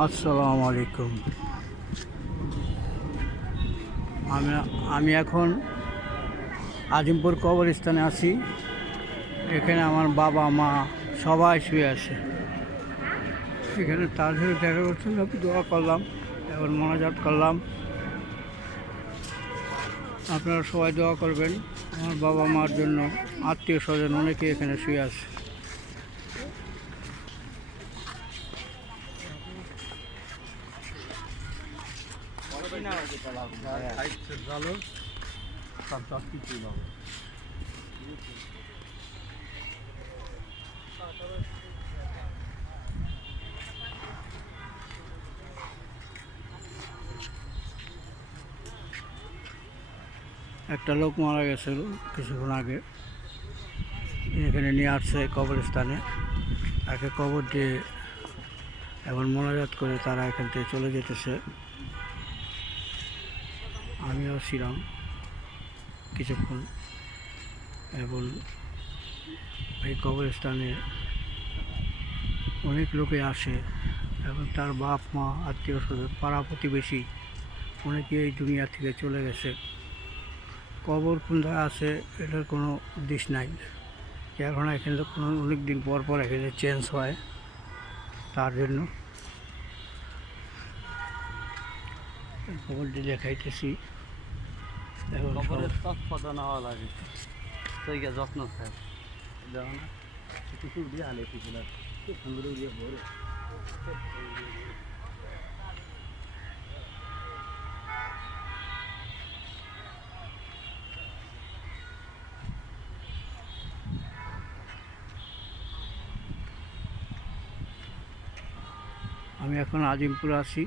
আসসালামু আলাইকুম। আমি এখন আজিমপুর কবরস্থানে আছি। এখানে আমার বাবা মা সবাই শুয়ে আছে। এখানে তার সাথে দেখা করছিলাম, দোয়া করলাম, এবার মোনাজাত করলাম। আপনারা সবাই দোয়া করবেন আমার বাবা মার জন্য। আত্মীয় স্বজন অনেকে এখানে শুয়ে আছে। একটা লোক মারা গেছিল কিছুক্ষণ আগে, এখানে নিয়ে আসছে কবরস্থানে। তাকে কবর দিয়ে এখন মোনাজাত করে তারা এখান থেকে চলে যেতেছে। আমিও ছিলাম কিছুক্ষণ। এবং এই কবরস্থানে অনেক লোকে আসে এবং তার বাপ মা, আত্মীয় স্বজন, পাড়া প্রতিবেশী অনেকে এই দুনিয়া থেকে চলে গেছে। কবর কোনটা আছে এটার কোনো দিশ নাই। এখন এখানে কোনো অনেক দিন পর পর এখানে চেঞ্জ হয়, তার জন্য খবরটি দেখাইতেছি। এখন খবরের তৎপরতা নেওয়া লাগে, সেই যত্ন খায় দেখো না, কিছু দিয়ে আলে কিছু না, খুব সুন্দর দিয়ে ভরে। আমি এখন আজিমপুর আছি।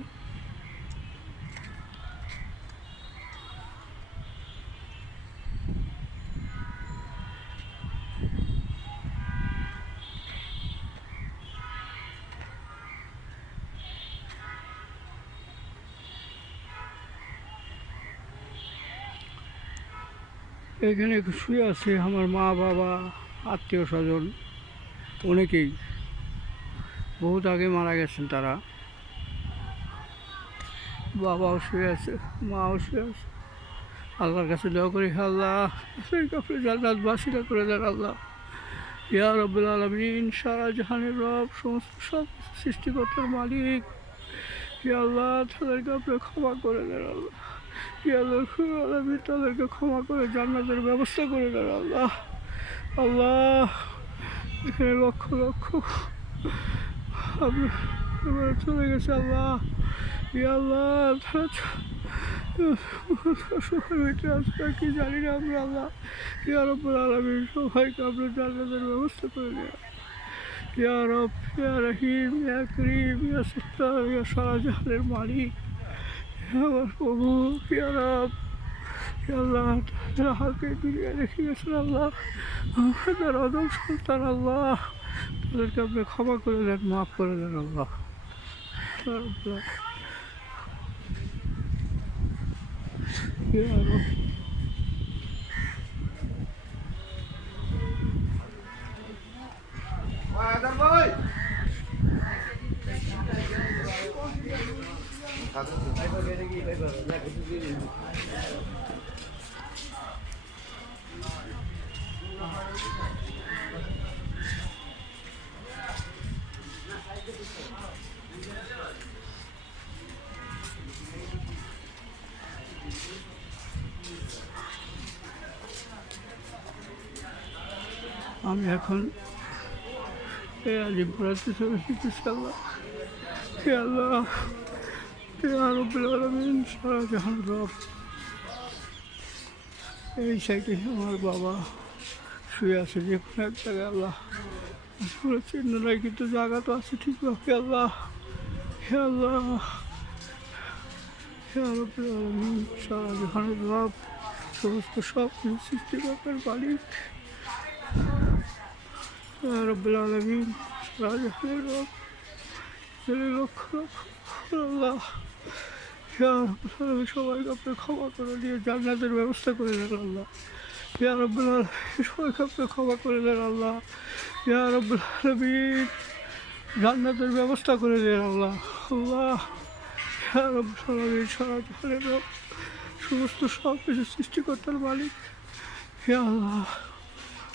এখানে শুয়ে আছে আমার মা বাবা, আত্মীয় স্বজন অনেকেই। বহুত আগে মারা গেছেন তারা। বাবাও শুয়ে আছে, মাও শুয়ে আছে। আল্লাহর কাছে দোয়া করি, আল্লাহ আপনি জান্নাত বাসিরা করে দেন। আল্লাহ ইয়া রব্বুল আলামিন, সারা জাহানের রব, সমস্ত সব সৃষ্টিকর্তার মালিক, ইয়া আল্লাহ তাদেরকে আপনি ক্ষমা করে দেন। আল্লাহ ইয়া আল্লাহ আলামিন, তাদেরকে ক্ষমা করে জান্নাতের ব্যবস্থা করে দেন। আল্লাহ আল্লাহ এখানে লক্ষ লক্ষ আপনার চলে গেছে। আল্লাহ ইয়া আল্লাহ তারা কি জানি না আমরা। আল্লাহ ইয়া রব্বুল আলামিন, সবাইকে আপনার জান্নাতের ব্যবস্থা করে দেন। ইয়া রব, ইয়া রহিম, ইয়া করিম, ইয়া সত্তার, ইয়া সারা জাহানের মালিক, আমার প্রভু, ইয়া রব, ইয়া আল্লাহ তারা হালকে দুনিয়া রেখে গেছেন। আল্লাহ আমাদের অদম সন্তান, আল্লাহ তাদেরকে আপনি ক্ষমা করে দেন, মাফ করে দেন। আল্লাহ ইয়া রব। আমি এখন এই আজিমপুরাতে চলে এসেছি। আল্লাহ হে আল্লাহ, হে রব্বুল আলামিন, সারা জাহান রব। এই সাইডে আমার বাবা শুয়ে আছে যে কোনো এক জায়গায়। আল্লাহ পুরো চিহ্ন নাই, কিন্তু জায়গা তো আছে ঠিকভাবে। আল্লাহ হে আল্লাহ, হে রব্বুল আলামিন, সারা জাহান রব, সমস্ত সব কিছু সৃষ্টিকর্তার মালিক, রব্বুল আলামিন, সারা জাহানের রব, লক্ষ লক্ষ আল্লাহ ইয়া রব্বুল আলামিন, সবাইকে আপনি ক্ষমা করে দিয়ে জান্নাতের ব্যবস্থা করে দেন। আল্লাহ ইয়া রব্বুল আলামিন, সবাইকে আপনি ক্ষমা করে দেন। আল্লাহ ইয়া রব্বুল আলামিন, জান্নাতের ব্যবস্থা করে দেন। আল্লাহ আল্লাহ ইয়া রাব্বুল আলামিন সারা জাহানের রব সমস্ত সব কিছু সৃষ্টিকর্তার মালিক ইয়া আল্লাহ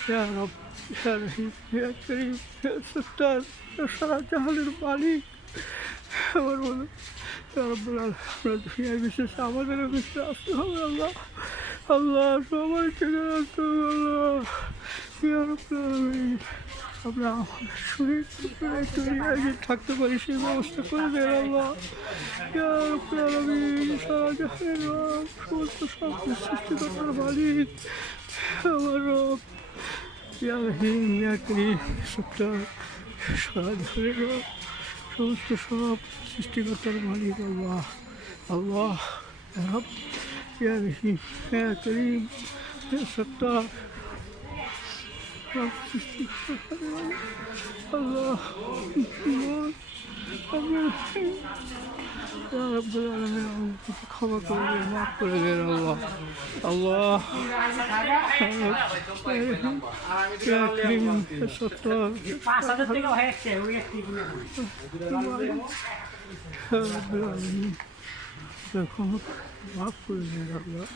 ইয়া রব ইয়া রহিম ইয়া করিম ইয়া সত্তার সারা জাহানের মালিক আমার বলো ইয়া রাব্বুল আলামিন আমরা দুনিয়ার বিশেষ আমাদেরও বিশেষ আসতে হবে আল্লাহ আল্লাহ সবাই থেকে আসতে হবে আল্লাহ ইয়া রাব্বুল আলামিন আমরা আমাদের শরীর একটু রিয়াজে থাকতে পারি সেই ব্যবস্থা করে দেন আল্লাহ ইয়া রাব্বুল আলামিন সারা জাহানের রব সমস্ত সব সৃষ্টিকর্তার মালিক আমার রব ইয়া রহিম ইয়া করিম সত্তার সারা জাহানের রব সমস্ত সব সৃষ্টিকর্তার মালিক আল্লাহ আল্লাহ ইয়া রব ইয়া রহিম ইয়া করিম ইয়া সত্তার সব সৃষ্টিকর্তার মালিক আল্লাহ ইয়া রাব্বুল আলামিন আমাকে ক্ষমা করে দেন মাফ করে দেন আল্লাহ আল্লাহ ইয়া করিম ইয়া সত্তার রাব্বুল আলামিন দেখো মাফ করে দেন আল্লাহ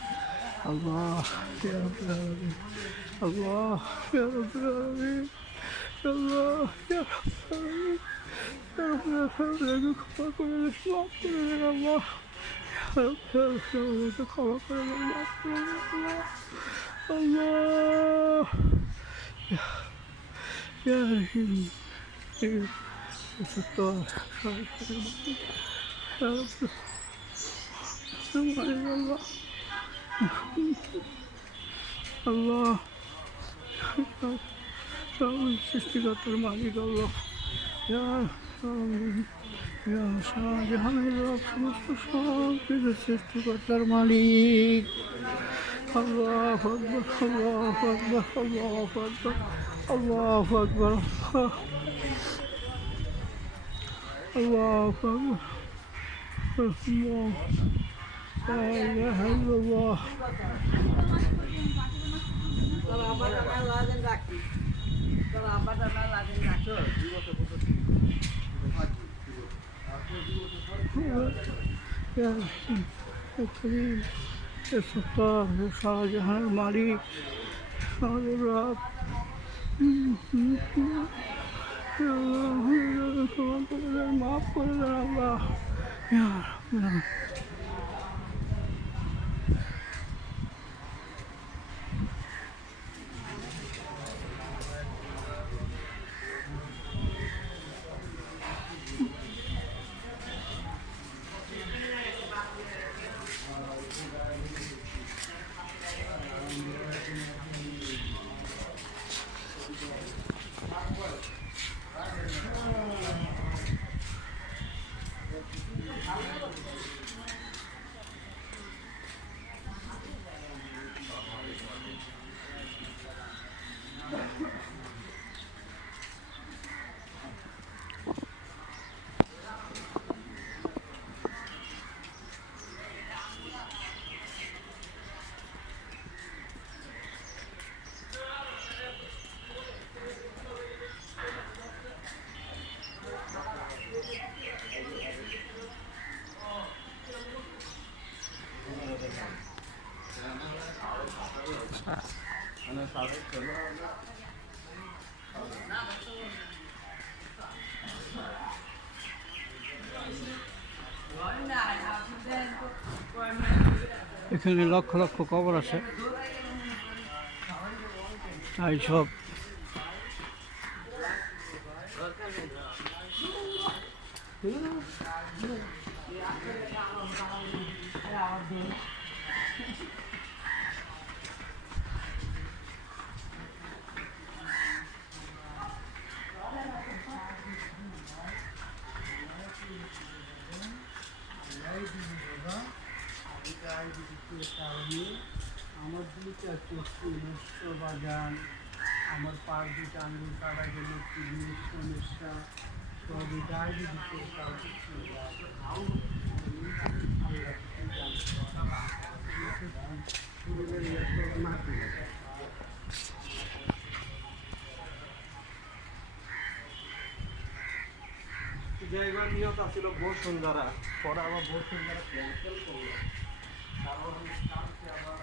আল্লাহ ইয়া রাব্বুল আলামিন আল্লাহ ইয়া রাব্বুল আলামিন আল্লাহ ইয়া রাব্বুল আলামিন ক্ষমা করে দেন মাফ করে দেন আল্লাহ ক্ষমা করে দেন মাফ করে দেন আল্লাহ ইয়া রহিম সত্তার আল্লাহ আল্লাহ সৃষ্টিকর্তার মালিক আল্লাহ শাহজাহানের রব সমস্ত সব কিছু সৃষ্টিকর্তার মালিক আল্লাহ আকবার আল্লাহ আকবার আল্লাহ আকবার আল্লাহ আকবার আল্লাহ لا إله إلا الله يا كريم يا ستار يا শাহজাহান মালিক আমাদের রব মাফ করে দেন আল্লাহ ইয়া রাব্বুল এখানে লক্ষ লক্ষ কবর আছে তাই সব আমার দুইটা চক্ষু নষ্ট বাজান আমার পার দুটা আঙুল কাটা গেল কিডনির সমস্যা সবই ডায়াবেটিসের কারণে যে এবার নিয়ত ছিল বসুন্ধরা, পরে আবার বসুন্ধরা ক্যান্সেল করলো, কারণ কালকে আবার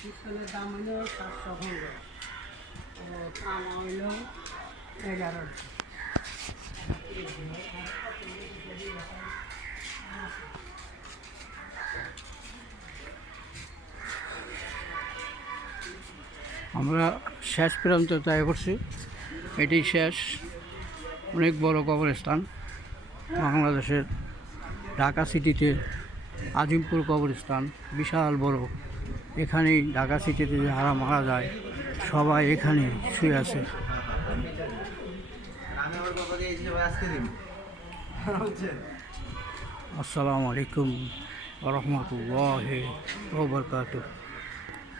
পিস্তলের দাম হইল 700 ও কাম হইল 11। আমরা শেষ প্রান্ত তয় করছি, এটি শেষ। অনেক বড় কবরস্থান বাংলাদেশের ঢাকা সিটিতে। আজিমপুর কবরস্থান বিশাল বড়। এখানেই ঢাকা সিটিতে যারা মারা যায় সবাই এখানেই শুয়ে আছে। আসসালামু আলাইকুম ওয়া রাহমাতুল্লাহি ওয়া বারাকাতুহু।